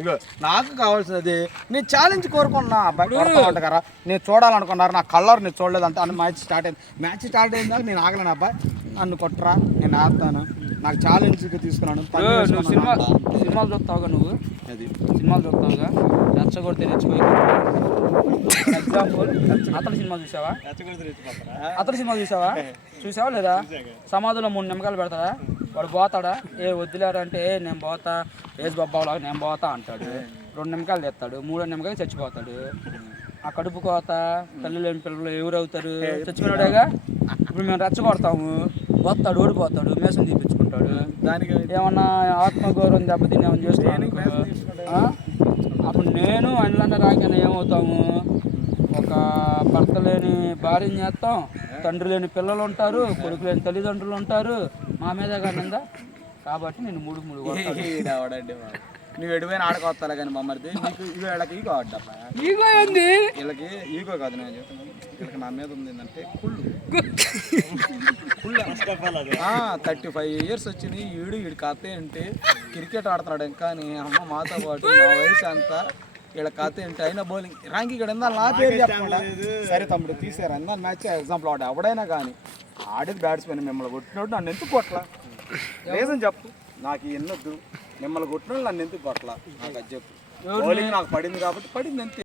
ఇగో నాకు కావాల్సినది నేను ఛాలెంజ్ కోరుకున్నా అబ్బాయి కొడతామంటారా నేను చూడాలనుకున్నారు నా కలర్ నేను చూడలేదు అంత అని మ్యాచ్ స్టార్ట్ అయింది దాకా నేను ఆగలేను అబ్బాయి నన్ను కొట్టరా నేను ఆడతాను నాకు ఛాలెంజ్కి తీసుకున్నాను సినిమాలు చూస్తావుగా నువ్వు అది సినిమాలు చూస్తావుగా రెచ్చగొడితే రెచ్చిపోయి ఎగ్జాంపుల్ అతని సినిమా చూసావా అతని సినిమా చూసావా లేదా సమాధిలో 3 నిమ్మకాయలు పెడతాడా వాడు పోతాడా ఏ వద్దులేరు అంటే నేను పోతా ఏజ్ బాబాలాగా నేను పోతా అంటాడు 2 నిమ్మకాయలు తెస్తాడు 3 నిమ్మకాయలు చచ్చిపోతాడు ఆ కడుపు కోత తల్లి లేని పిల్లలు ఎవరు అవుతారు చచ్చిపోయినాడేగా ఇప్పుడు మేము రెచ్చగొడతాము పోతాడు ఓడిపోతాడు మేసం తీపించుకుంటాడు దానికి ఏమన్నా ఆత్మగౌరవం దెబ్బతిని ఏమన్నా చేస్తున్నాను అప్పుడు నేను అండ్లన్న రాకైనా ఏమవుతాము ఒక భర్త లేని భార్యని చేస్తాం తండ్రి లేని పిల్లలు ఉంటారు కొడుకు లేని తల్లిదండ్రులు ఉంటారు మా మీద కానిందా కాబట్టి నేను 3 రావడండి నువ్వు ఎడిపోయిన ఆడకొస్తాలే కానీ మమ్మల్ని నీకు ఇగో వీళ్ళకి ఈగో ఆడ్డప్ప ఈగో ఏంది వీళ్ళకి ఈగో కాదు నేను చెప్తున్నాను వీళ్ళకి నా మీద ఉంది ఏంటంటే కుళ్ళు 35 ఇయర్స్ వచ్చింది వీడి కథ ఏంటి క్రికెట్ ఆడుతున్నాడు ఇంకా నీ అమ్మ మాతో పాటు నా వయసు అంతా వీళ్ళ కథ ఏంటి అయినా బౌలింగ్ ర్యాంకింగ్ ఇక్కడ నా పేరు చెప్పకుండా సరే తమ్ముడు తీసారు అందా మ్యాచ్ ఎగ్జాంపుల్ ఆడ ఎవడైనా కానీ ఆడేది బ్యాట్స్మెన్ మిమ్మల్ని కొట్టినట్టు నన్ను ఎందుకు కొట్టలా లేదని చెప్పు నాకు ఎన్నొద్దు మిమ్మల్ని కొట్టినోళ్ళు నన్ను ఎందుకు కొట్టలా నాకు అది చెప్పు బౌలింగ్ నాకు పడింది కాబట్టి పడింది అంతే